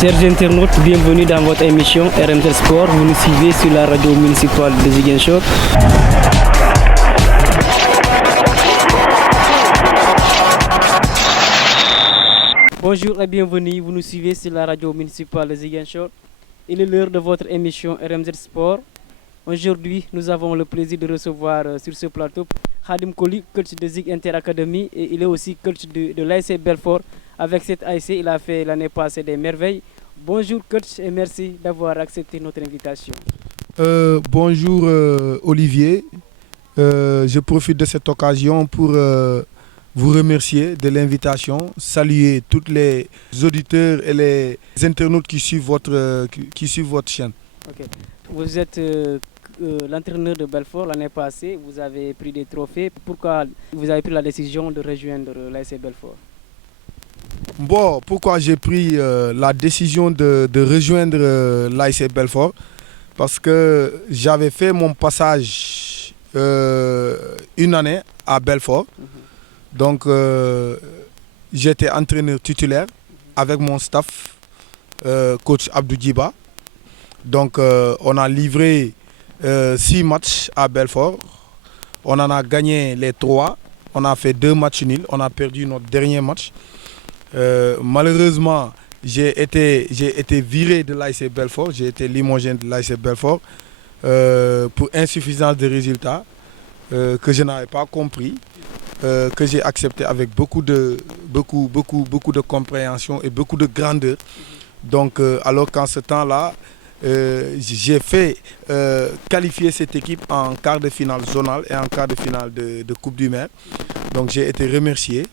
Chers internautes, bienvenue dans votre émission RMZ Sport. Vous nous suivez sur la radio municipale de Ziguinchor. Bonjour et bienvenue, vous nous suivez sur la radio municipale de Ziguinchor. Il est l'heure de votre émission RMZ Sport. Aujourd'hui, nous avons le plaisir de recevoir sur ce plateau Khadim Koli, coach de Zig Inter Academy, et il est aussi coach de l'ASC Belfort. Avec cette ASC, il a fait l'année passée des merveilles. Bonjour coach et merci d'avoir accepté notre invitation. Bonjour Olivier, je profite de cette occasion pour vous remercier de l'invitation, saluer tous les auditeurs et les internautes qui suivent votre chaîne. Okay. Vous êtes l'entraîneur de Belfort l'année passée, vous avez pris des trophées. Pourquoi vous avez pris la décision de rejoindre l'ASC Belfort? Bon, pourquoi j'ai pris la décision de rejoindre l'ASC Belfort? Parce que j'avais fait mon passage une année à Belfort. Donc j'étais entraîneur titulaire avec mon staff, coach Abdou Djiba. Donc on a livré 6 matchs à Belfort. On en a gagné les 3. On a fait 2 matchs nuls. On a perdu notre dernier match. Malheureusement, j'ai été viré de l'ASC Belfort. J'ai été limogé de l'ASC Belfort pour insuffisance de résultats que je n'avais pas compris, que j'ai accepté avec beaucoup de compréhension et beaucoup de grandeur. Donc, alors qu'en ce temps-là, j'ai fait qualifier cette équipe en quart de finale zonale et en quart de finale de Coupe du Maire. Donc j'ai été remercié.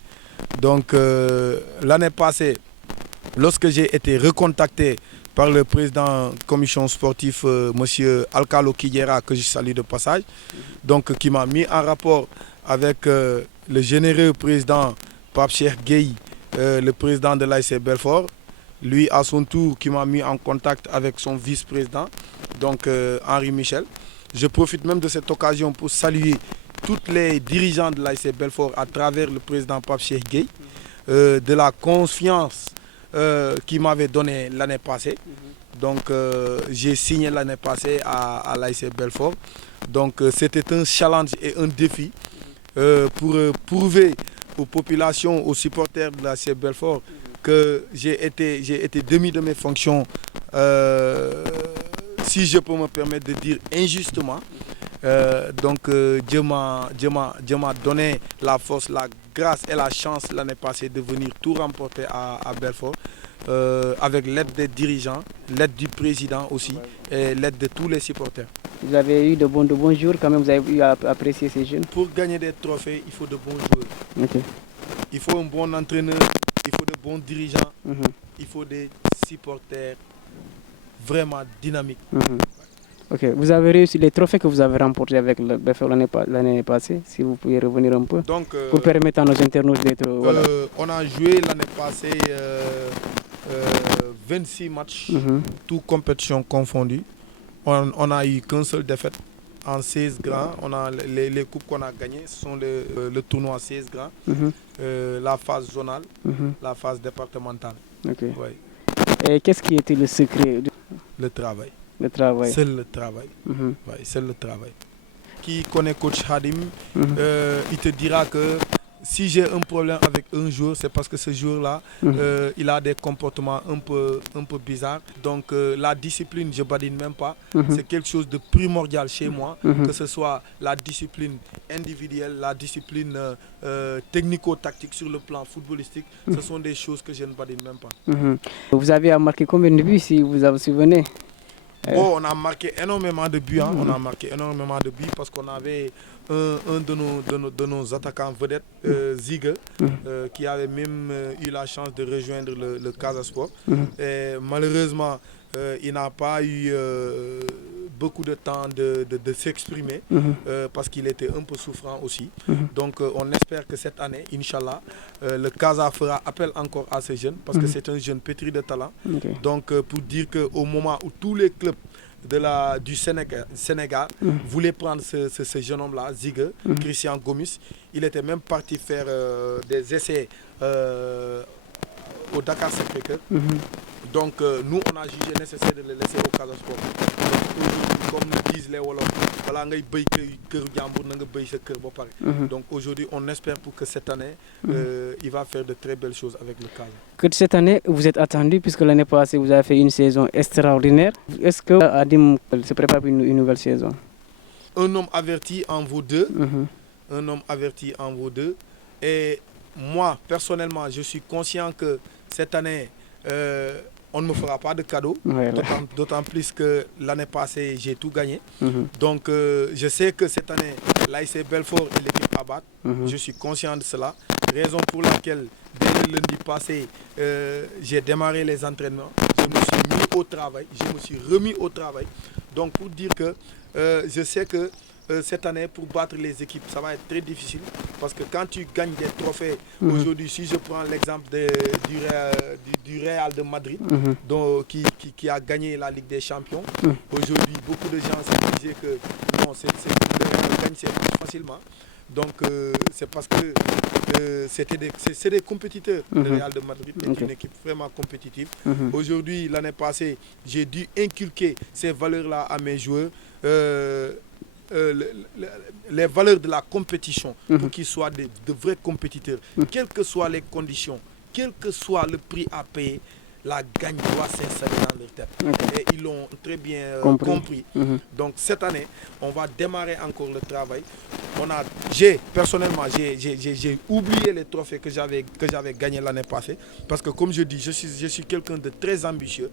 Donc l'année passée, lorsque j'ai été recontacté par le président commission sportive, monsieur Alcalo Kidjera, que je salue de passage, donc qui m'a mis en rapport avec le généreux président Pape Cheikh Gueye, le président de l'ASC Belfort. Lui, à son tour, qui m'a mis en contact avec son vice-président, donc Henri Michel. Je profite même de cette occasion pour saluer tous les dirigeants de l'ASC Belfort à travers le président Pape Cheikh Gueye, de la confiance qu'il m'avait donnée l'année passée. Donc j'ai signé l'année passée à l'ASC Belfort. Donc c'était un challenge et un défi pour prouver aux populations, aux supporters de l'ASC Belfort que j'ai été demi de mes fonctions, si je peux me permettre de dire injustement. Donc Dieu m'a donné la force, la grâce et la chance l'année passée de venir tout remporter à Belfort, avec l'aide des dirigeants, l'aide du président aussi et l'aide de tous les supporters. Vous avez eu de bons jours, quand même vous avez eu à apprécier ces jeunes. Pour gagner des trophées, il faut de bons joueurs. Okay. Il faut un bon entraîneur, il faut de bons dirigeants, il faut des supporters vraiment dynamiques. Ok, vous avez réussi les trophées que vous avez remportés avec le Belfort l'année passée, si vous pouvez revenir un peu, donc, pour permettre à nos internautes d'être... Voilà. On a joué l'année passée 26 matchs, toutes compétitions confondues. On n'a eu qu'une seule défaite en 16 grands. On a les coupes qu'on a gagnées, ce sont le tournoi 16 grands, la phase zonale, la phase départementale. Okay. Ouais. Et qu'est-ce qui était le secret? Le travail. Le travail. C'est le travail. Ouais, c'est le travail. Qui connaît coach Khadim, il te dira que si j'ai un problème avec un joueur, c'est parce que ce joueur-là, il a des comportements un peu bizarres. Donc la discipline, je ne badine même pas. C'est quelque chose de primordial chez moi, que ce soit la discipline individuelle, la discipline technico-tactique sur le plan footballistique. Ce sont des choses que je ne badine même pas. Vous avez marqué combien de buts, si vous vous souvenez? Oh, on a marqué énormément de buts. On a marqué énormément de buts parce qu'on avait un de nos attaquants vedettes, Zigue, qui avait même eu la chance de rejoindre le Casa Sport. Et malheureusement, il n'a pas eu beaucoup de temps de s'exprimer parce qu'il était un peu souffrant aussi. Donc on espère que cette année, Inch'Allah, le Casa fera appel encore à ce jeune parce que c'est un jeune pétri de talent. Donc pour dire qu'au moment où tous les clubs du Sénégal voulaient prendre ce jeune homme-là, Zigue, Christian Gomis, il était même parti faire des essais au Dakar Sacré-Cœur. Donc nous, on a jugé nécessaire de le laisser au Casa Sport. Donc aujourd'hui, comme disent les Wolof, voilà, donc aujourd'hui, on espère pour que cette année, il va faire de très belles choses avec le Casa. Que cette année, vous êtes attendu, puisque l'année passée, vous avez fait une saison extraordinaire. Est-ce que Adim se prépare pour une nouvelle saison? Un homme averti en vaut deux. Un homme averti en vaut deux. Et moi, personnellement, je suis conscient que cette année, on ne me fera pas de cadeau. D'autant plus que l'année passée, j'ai tout gagné. Donc, je sais que cette année, l'ASC Belfort est l'équipe à battre. Je suis conscient de cela. Raison pour laquelle, dès le lundi passé, j'ai démarré les entraînements. Je me suis mis au travail. Je me suis remis au travail. Donc, pour dire que je sais que cette année, pour battre les équipes, ça va être très difficile. Parce que quand tu gagnes des trophées, aujourd'hui, si je prends l'exemple du Real de Madrid, qui a gagné la Ligue des Champions, aujourd'hui, beaucoup de gens se disaient que non, le Real gagne plus facilement. Donc, c'est parce que c'est des compétiteurs. Le Real de Madrid est une équipe vraiment compétitive. Aujourd'hui, l'année passée, j'ai dû inculquer ces valeurs-là à mes joueurs. Les valeurs de la compétition pour qu'ils soient de vrais compétiteurs, quelles que soient les conditions, quel que soit le prix à payer, la gagne doit s'installer dans leur tête. Et ils l'ont très bien compris. Donc cette année, on va démarrer encore le travail. Personnellement, j'ai oublié les trophées que j'avais gagnés l'année passée. Parce que comme je dis, je suis quelqu'un de très ambitieux.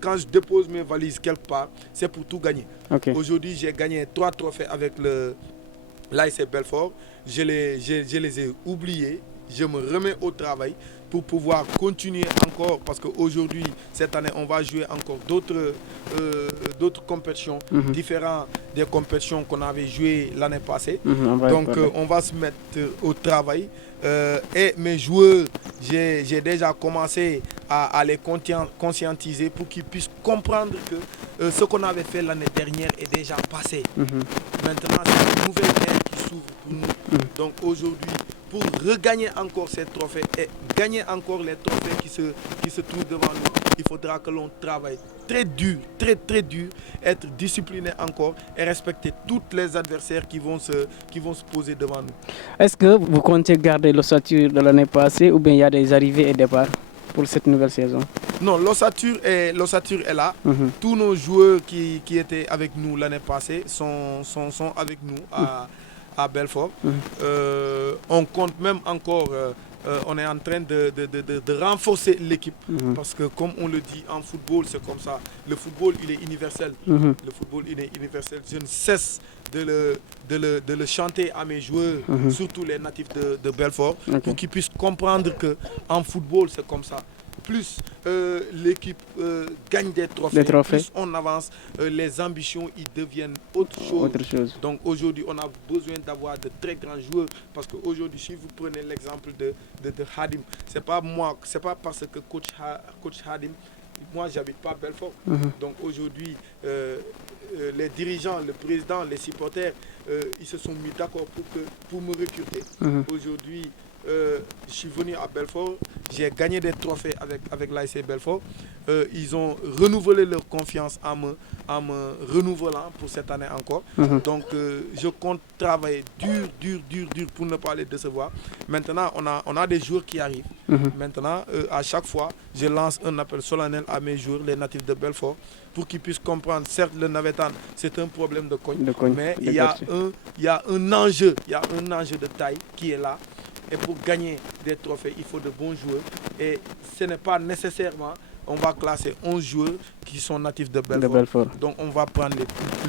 Quand je dépose mes valises quelque part, c'est pour tout gagner. Aujourd'hui, j'ai gagné 3 trophées avec l'ASC Belfort. Je les ai oubliés. Je me remets au travail pour pouvoir continuer encore. Parce qu'aujourd'hui, cette année, on va jouer encore d'autres compétitions différentes des compétitions qu'on avait jouées l'année passée. Donc, on va se mettre au travail. Et mes joueurs, j'ai déjà commencé à les conscientiser pour qu'ils puissent comprendre que ce qu'on avait fait l'année dernière est déjà passé. Maintenant, c'est une nouvelle ère qui s'ouvre pour nous. Donc aujourd'hui, pour regagner encore ces trophées et gagner encore les trophées qui se trouvent devant nous, il faudra que l'on travaille très dur, très dur, être discipliné encore et respecter tous les adversaires qui vont se poser devant nous. Est-ce que vous comptez garder l'ossature de l'année passée ou bien il y a des arrivées et départs pour cette nouvelle saison? Non, l'ossature est là. Tous nos joueurs qui étaient avec nous l'année passée sont avec nous à Belfort. On compte même encore, on est en train de renforcer l'équipe. Parce que comme on le dit en football, c'est comme ça. Le football, il est universel. Le football, il est universel. Je ne cesse de le chanter à mes joueurs, surtout les natifs de Belfort, pour qu'ils puissent comprendre qu'en football, c'est comme ça. Plus l'équipe gagne des trophées, plus on avance, les ambitions ils deviennent autre chose. Donc aujourd'hui, on a besoin d'avoir de très grands joueurs parce qu'aujourd'hui, si vous prenez l'exemple de Hadim, c'est pas parce que coach Hadim, moi j'habite pas Belfort. Donc aujourd'hui, les dirigeants, le président, les supporters, ils se sont mis d'accord pour me recruter. Aujourd'hui, je suis venu à Belfort, j'ai gagné des trophées avec l'ASC Belfort. Ils ont renouvelé leur confiance en me renouvelant pour cette année encore. Donc je compte travailler dur pour ne pas les décevoir. Maintenant, on a des joueurs qui arrivent. Maintenant, à chaque fois, je lance un appel solennel à mes joueurs, les natifs de Belfort, pour qu'ils puissent comprendre. Certes, le navétane, c'est un problème de cogne, mais il y a un enjeu de taille qui est là. Et pour gagner des trophées, il faut de bons joueurs. Et ce n'est pas nécessairement, on va classer 11 joueurs qui sont natifs de Belfort. Donc on va prendre les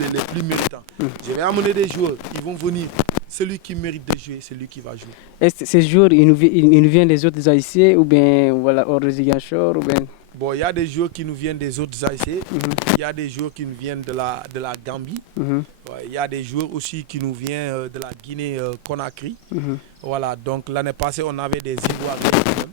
plus méritants. Je vais amener des joueurs, ils vont venir. Celui qui mérite de jouer, c'est lui qui va jouer. Est-ce que ces joueurs, ils nous viennent des autres AIC ou bien voilà, hors de Ziguinchor ou bien... Bon, il y a des joueurs qui nous viennent des autres AIC, il y a des joueurs qui nous viennent de la Gambie, il y a des joueurs aussi qui nous viennent de la Guinée-Conakry. Voilà, donc l'année passée, on avait des Ivoiriens.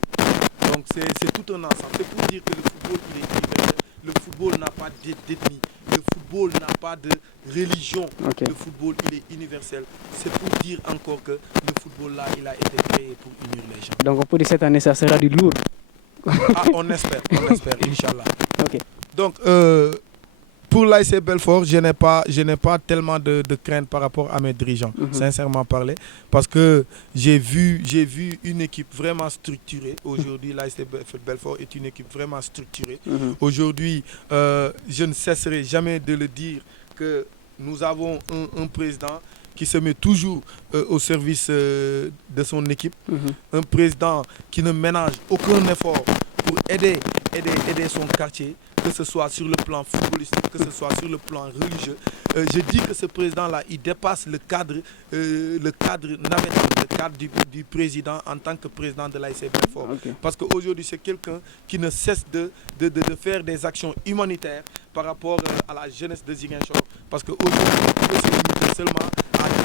Donc c'est tout un ensemble. C'est pour dire que le football, il est universel. Le football n'a pas d'ethnie. Le football n'a pas de religion. Le football, il est universel. C'est pour dire encore que le football, là, il a été créé pour unir les gens. Donc, on peut dire cette année, ça sera du lourd. Ah, on espère, Inch'Allah. Ok. Donc, pour l'ASC Belfort, je n'ai pas tellement de crainte par rapport à mes dirigeants, sincèrement parler, parce que j'ai vu une équipe vraiment structurée. Aujourd'hui, l'ASC Belfort est une équipe vraiment structurée. Aujourd'hui, je ne cesserai jamais de le dire que nous avons un président qui se met toujours au service de son équipe, un président qui ne ménage aucun effort pour aider son quartier, que ce soit sur le plan footballistique, que ce soit sur le plan religieux. Je dis que ce président-là, il dépasse le cadre navétane, le cadre du président en tant que président de l'ASC Belfort. Okay. Parce qu'aujourd'hui, c'est quelqu'un qui ne cesse de faire des actions humanitaires par rapport à la jeunesse de Ziguinchor. Parce qu'aujourd'hui, il peut se limiter seulement à dire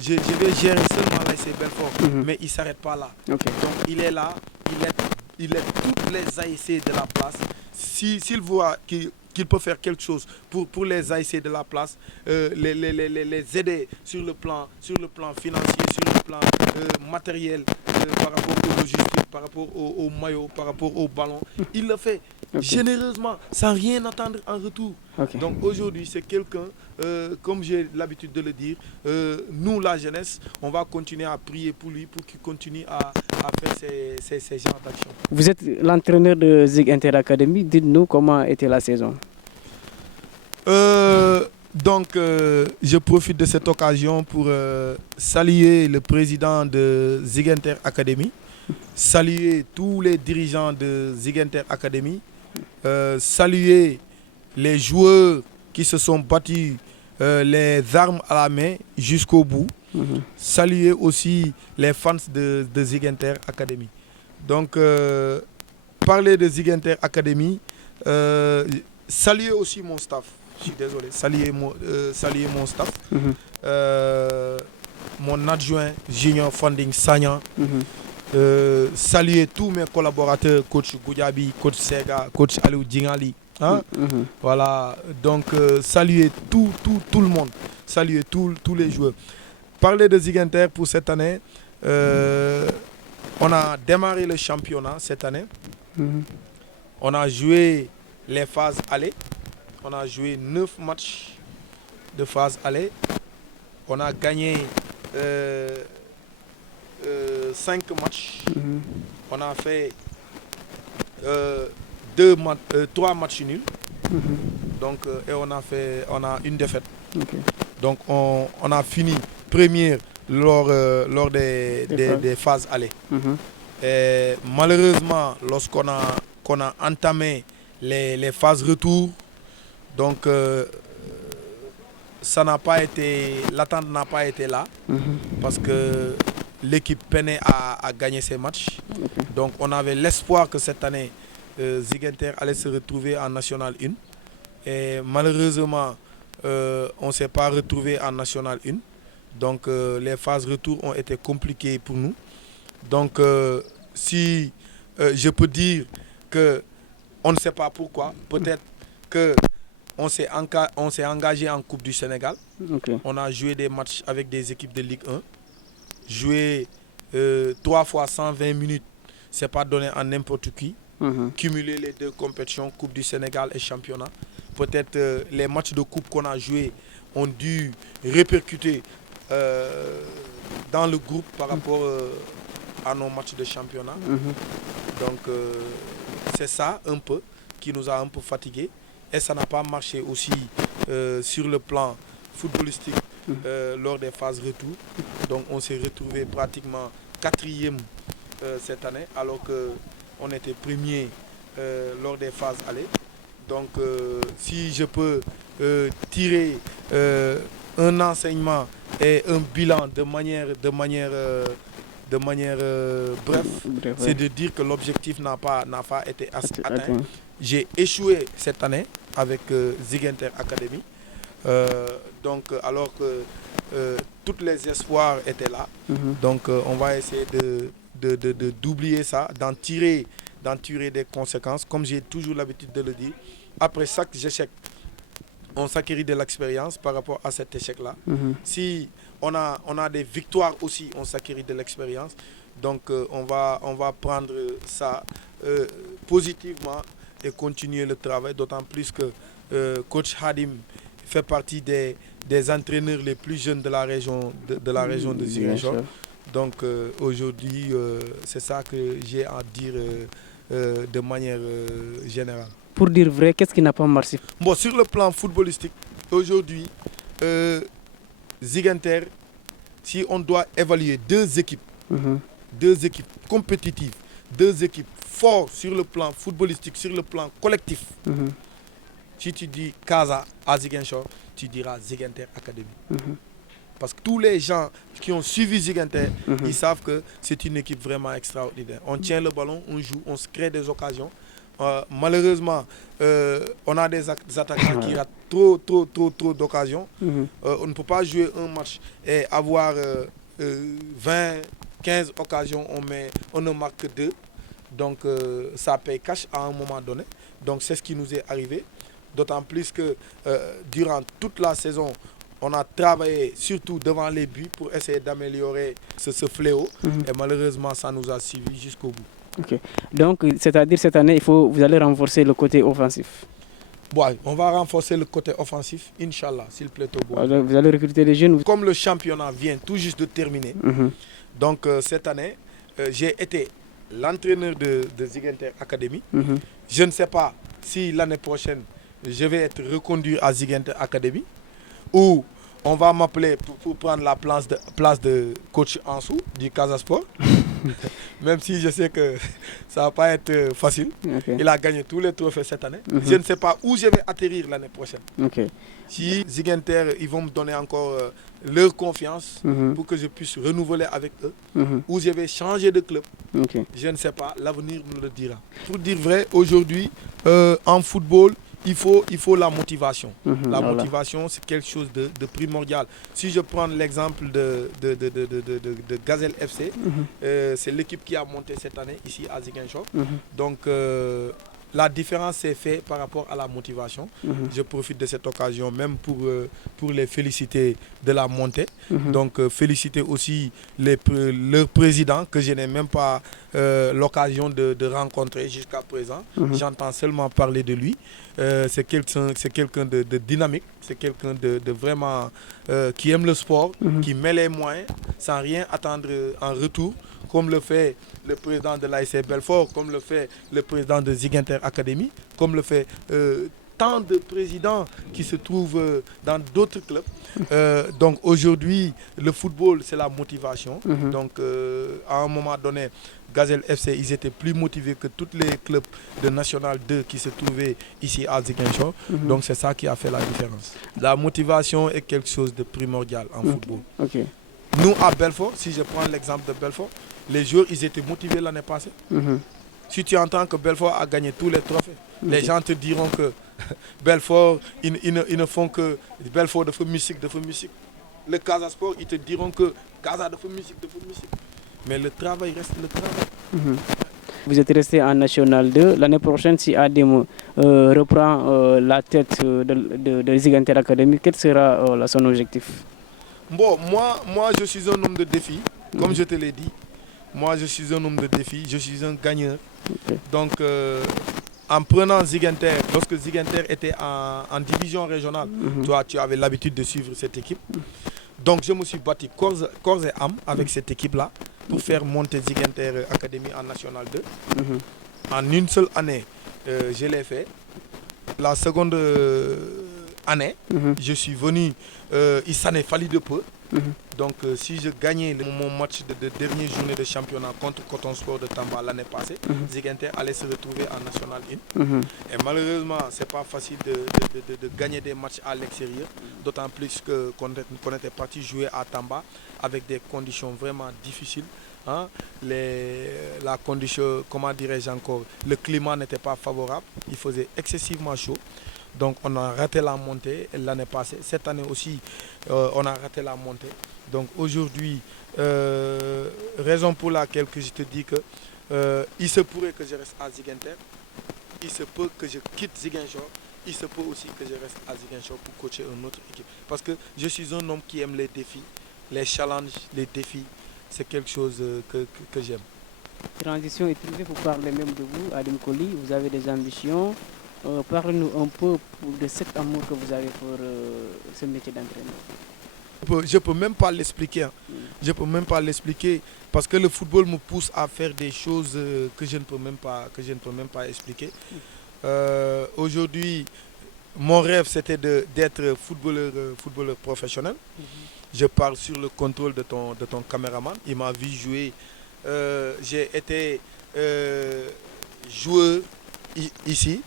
je vais gérer seulement l'ASC Belfort, mais il ne s'arrête pas là. Okay. Donc il est là, il aide toutes les ASC de la place. S'il voit qu'il peut faire quelque chose pour les ASC de la place, les aider sur le plan financier, sur le plan matériel, par rapport aux logistiques, par rapport au maillot, par rapport au ballon, il le fait généreusement, sans rien attendre en retour. Okay. Donc aujourd'hui, c'est quelqu'un, comme j'ai l'habitude de le dire, nous, la jeunesse, on va continuer à prier pour lui, pour qu'il continue à faire ces genres d'actions. Vous êtes l'entraîneur de Zig Inter Academy. Dites-nous comment était la saison. Donc, je profite de cette occasion pour saluer le président de Zig Inter Academy, saluer tous les dirigeants de Zig Inter Academy, saluer les joueurs qui se sont battus les armes à la main jusqu'au bout, saluer aussi les fans de Zig Inter Academy. Donc, parler de Zig Inter Academy, saluer aussi mon staff. Je suis désolé, saluer mon staff, mon adjoint Junior Funding Sagnan, saluer tous mes collaborateurs, coach Goudjabi, coach Sega, coach Aliou Djingali. Hein? Voilà, donc saluer tout le monde, saluer tous les joueurs. Parler de Zig Inter pour cette année, on a démarré le championnat cette année, on a joué les phases aller. On a joué 9 matchs de phase aller. On a gagné 5 matchs. On a fait 3 matchs nuls. Donc, et on a une défaite. Okay. Donc on a fini premier lors des phases aller. Et malheureusement, lorsqu'on a entamé les phases retour, donc, l'attente n'a pas été là, parce que l'équipe peinait à gagner ses matchs. Okay. Donc, on avait l'espoir que cette année, Zig Inter allait se retrouver en National 1. Et malheureusement, on ne s'est pas retrouvé en National 1. Donc, les phases retour ont été compliquées pour nous. Donc, si je peux dire qu'on ne sait pas pourquoi, peut-être que on s'est engagé en Coupe du Sénégal. Okay. On a joué des matchs avec des équipes de Ligue 1. Jouer 3 fois 120 minutes, ce n'est pas donné à n'importe qui. Cumuler les deux compétitions, Coupe du Sénégal et championnat. Peut-être les matchs de coupe qu'on a joués ont dû répercuter dans le groupe par rapport à nos matchs de championnat. Donc c'est ça un peu qui nous a un peu fatigués. Et ça n'a pas marché aussi sur le plan footballistique lors des phases retour. Donc on s'est retrouvé pratiquement 4e cette année, alors qu'on était premier lors des phases aller. Donc si je peux tirer un enseignement et un bilan de manière bref, c'est de dire que l'objectif n'a pas été atteint. J'ai échoué cette année avec Zig Inter Academy. Donc alors que tous les espoirs étaient là. Donc on va essayer d'oublier ça, d'en tirer des conséquences, comme j'ai toujours l'habitude de le dire. Après chaque échec, on s'acquérit de l'expérience par rapport à cet échec-là. Si on a des victoires aussi, on s'acquérit de l'expérience. Donc on va prendre ça positivement et continuer le travail, d'autant plus que coach Hadim fait partie des entraîneurs les plus jeunes de la région de Ziguinchor. Donc aujourd'hui, c'est ça que j'ai à dire de manière générale. Pour dire vrai, qu'est-ce qui n'a pas marché? Bon, sur le plan footballistique, aujourd'hui, Ziguinchor, si on doit évaluer deux équipes compétitives, deux équipes fortes sur le plan footballistique, sur le plan collectif, si tu dis Casa à Ziguinchor, tu diras Ziguinchor Academy. Parce que tous les gens qui ont suivi Ziguinchor, ils savent que c'est une équipe vraiment extraordinaire. On tient le ballon, on joue, on se crée des occasions. Malheureusement, on a des attaquants qui ratent trop d'occasions. On ne peut pas jouer un match et avoir 20, 15 occasions, on ne marque que 2. Donc ça paye cash à un moment donné. Donc c'est ce qui nous est arrivé. D'autant plus que durant toute la saison, on a travaillé surtout devant les buts pour essayer d'améliorer ce fléau. Et malheureusement, ça nous a suivi jusqu'au bout. Okay. Donc, c'est-à-dire cette année, vous allez renforcer le côté offensif. Ouais, on va renforcer le côté offensif, Inch'Allah, s'il plaît au bon. Vous allez recruter des jeunes. Comme le championnat vient tout juste de terminer, donc cette année, j'ai été l'entraîneur de Ziguinchor Academy. Je ne sais pas si l'année prochaine, je vais être reconduit à Ziguinchor Academy ou on va m'appeler pour prendre la place de coach Ansou du Casa Sport. Même si je sais que ça ne va pas être facile. Okay. Il a gagné tous les trophées cette année. Je ne sais pas où je vais atterrir l'année prochaine. Okay. Si Ziguinchor, ils vont me donner encore leur confiance pour que je puisse renouveler avec eux, ou je vais changer de club. Je ne sais pas, l'avenir nous le dira. Pour dire vrai, aujourd'hui, en football, il faut la motivation. La motivation, c'est quelque chose de primordial. Si je prends l'exemple de Gazelle FC, c'est l'équipe qui a monté cette année ici à Ziguinchor. Donc, la différence s'est faite par rapport à la motivation. Je profite de cette occasion même pour les féliciter de la montée. Donc, féliciter aussi leur président que je n'ai même pas l'occasion de rencontrer jusqu'à présent. J'entends seulement parler de lui. C'est quelqu'un de dynamique, c'est quelqu'un de vraiment qui aime le sport, qui met les moyens sans rien attendre en retour, comme le fait le président de l'ASC Belfort, comme le fait le président de Ziguinchor Academy, comme le fait tant de présidents qui se trouvent dans d'autres clubs. Donc aujourd'hui, le football, c'est la motivation. Donc à un moment donné, Gazelle FC, ils étaient plus motivés que tous les clubs de National 2 qui se trouvaient ici à Ziguinchor. Donc c'est ça qui a fait la différence. La motivation est quelque chose de primordial en football. Nous, à Belfort, si je prends l'exemple de Belfort, les joueurs, ils étaient motivés l'année passée. Si tu entends que Belfort a gagné tous les trophées, les gens te diront que Belfort, ils ne font que Belfort de musique. Le Casa Sport, ils te diront que Casa de musique. Mais le travail reste le travail. Vous êtes resté en National 2. L'année prochaine, si Adem reprend la tête de Ziguinchor Academy, quel sera son objectif? Bon, moi, je suis un homme de défi, comme je te l'ai dit. Moi, je suis un homme de défi, je suis un gagneur. Donc, en prenant Ziguinchor, lorsque Ziguinchor était en division régionale, toi, tu avais l'habitude de suivre cette équipe. Donc, je me suis battu corps et âme avec cette équipe-là pour faire monter Ziguinchor Academy en National 2. En une seule année, je l'ai fait. La seconde année, je suis venu, il s'en est fallu de peu. Donc si je gagnais mon match de dernière journée de championnat contre Coton Sport de Tamba l'année passée, Ziguinchor allait se retrouver en National 1. Et malheureusement, ce n'est pas facile de gagner des matchs à l'extérieur, d'autant plus qu'on était parti jouer à Tamba avec des conditions vraiment difficiles. La condition, comment dirais-je encore, le climat n'était pas favorable, il faisait excessivement chaud. Donc on a raté la montée l'année passée. Cette année aussi, on a raté la montée. Donc aujourd'hui, raison pour laquelle que je te dis que il se pourrait que je reste à Ziguinchor, il se peut que je quitte Ziguinchor, il se peut aussi que je reste à Ziguinchor pour coacher une autre équipe. Parce que je suis un homme qui aime les défis, les challenges, les défis. C'est quelque chose que j'aime. transition est trouvée pour parler même de vous, Adim Koli. Vous avez des ambitions. Parlez-nous un peu de cet amour que vous avez pour ce métier d'entraîneur. Je peux même pas l'expliquer. Hein. Je peux même pas l'expliquer parce que le football me pousse à faire des choses que je ne peux même pas expliquer. Aujourd'hui, mon rêve c'était d'être footballeur professionnel. Je parle sur le contrôle de ton caméraman. Il m'a vu jouer. J'ai été joueur ici.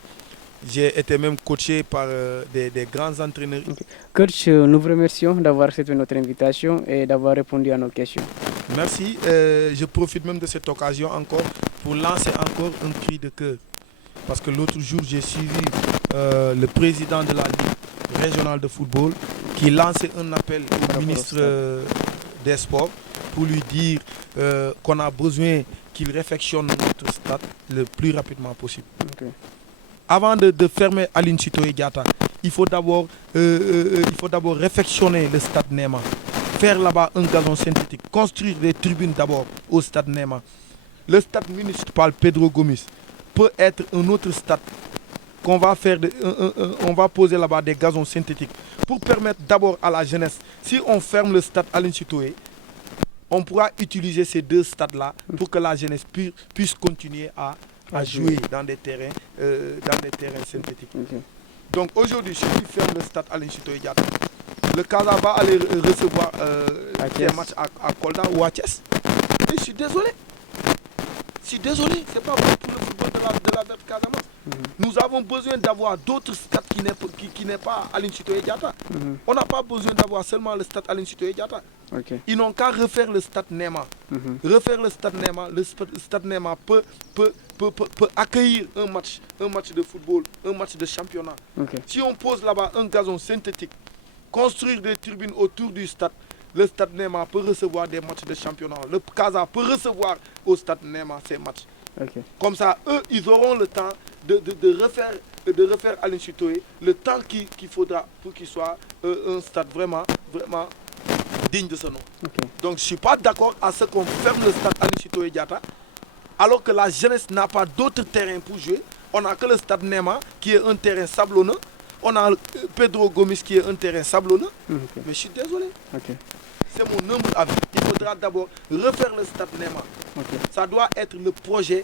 J'ai été même coaché par des grands entraîneurs. Okay. Coach, nous vous remercions d'avoir accepté notre invitation et d'avoir répondu à nos questions. Merci. Je profite même de cette occasion encore pour lancer encore un cri de cœur. Parce que l'autre jour, j'ai suivi le président de la Ligue régionale de football qui lançait un appel au ministre des Sports pour lui dire qu'on a besoin qu'il réfectionne notre stade le plus rapidement possible. Okay. Avant de fermer Aline Sitoé Diatta, il faut d'abord réfectionner le stade Néma, faire là-bas un gazon synthétique, construire des tribunes d'abord au stade Néma. Le stade municipal Pedro Gomis peut être un autre stade qu'on va faire, on va poser là-bas des gazons synthétiques pour permettre d'abord à la jeunesse, si on ferme le stade Aline Sitoé, on pourra utiliser ces deux stades-là pour que la jeunesse puisse continuer à jouer dans des terrains synthétiques. Okay. Donc aujourd'hui, si tu fermes le stade Aline Sitoé Diatta, le Casa va aller recevoir des matchs à Kolda ou à Thiès. Et je suis désolé. C'est pas bon pour le football de la Verte Casamance. Nous avons besoin d'avoir d'autres stades qui n'est pas Aline Sitoé Diatta. On n'a pas besoin d'avoir seulement le stade Aline Sitoé Diatta. Okay. Ils n'ont qu'à refaire le stade Néma. Refaire le stade Néma peut accueillir un match de football, un match de championnat. Okay. Si on pose là-bas un gazon synthétique, construire des tribunes autour du stade, le stade Néma peut recevoir des matchs de championnat. Le Casa peut recevoir au stade Néma ces matchs. Okay. Comme ça, eux, ils auront le temps de refaire Aline Sitoé, le temps qu'il faudra pour qu'il soit un stade vraiment digne de ce nom. Okay. Donc je ne suis pas d'accord à ce qu'on ferme le stade Aline Sitoé Diatta, alors que la jeunesse n'a pas d'autre terrain pour jouer. On n'a que le stade Néma qui est un terrain sablonneux. On a Pedro Gomis qui est un terrain sablonneux. Okay. Mais je suis désolé. Okay. C'est mon humble avis. Il faudra d'abord refaire le stade Néma. Okay. Ça doit être le projet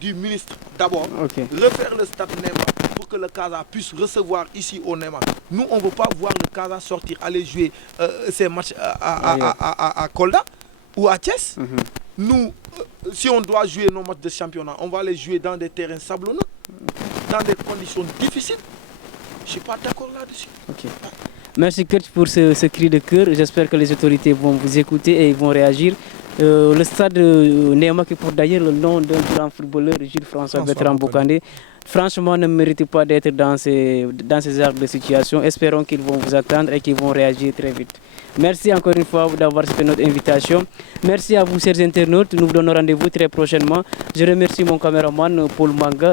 du ministre d'abord. Okay. Refaire le stade Néma pour que le Casa puisse recevoir ici au Néma. Nous, on ne veut pas voir le Casa sortir, aller jouer ces matchs à Kolda ou à Thiès. Nous, si on doit jouer nos matchs de championnat, on va les jouer dans des terrains sablonneux, dans des conditions difficiles. Je ne suis pas d'accord là-dessus. Okay. Merci Kurt pour ce cri de cœur. J'espère que les autorités vont vous écouter et ils vont réagir. Le stade Néma, qui porte d'ailleurs le nom d'un grand footballeur, Jules François Bertrand Bocandé, franchement ne mérite pas d'être dans ces genres de situation. Espérons qu'ils vont vous attendre et qu'ils vont réagir très vite. Merci encore une fois d'avoir accepté notre invitation. Merci à vous, chers internautes. Nous vous donnons rendez-vous très prochainement. Je remercie mon caméraman Paul Manga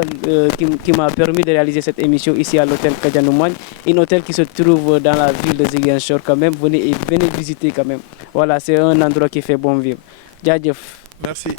qui m'a permis de réaliser cette émission ici à l'hôtel Kadianoumagne, un hôtel qui se trouve dans la ville de Ziguinchor quand même. Venez visiter quand même. Voilà, c'est un endroit qui fait bon vivre. Djadjef. Merci.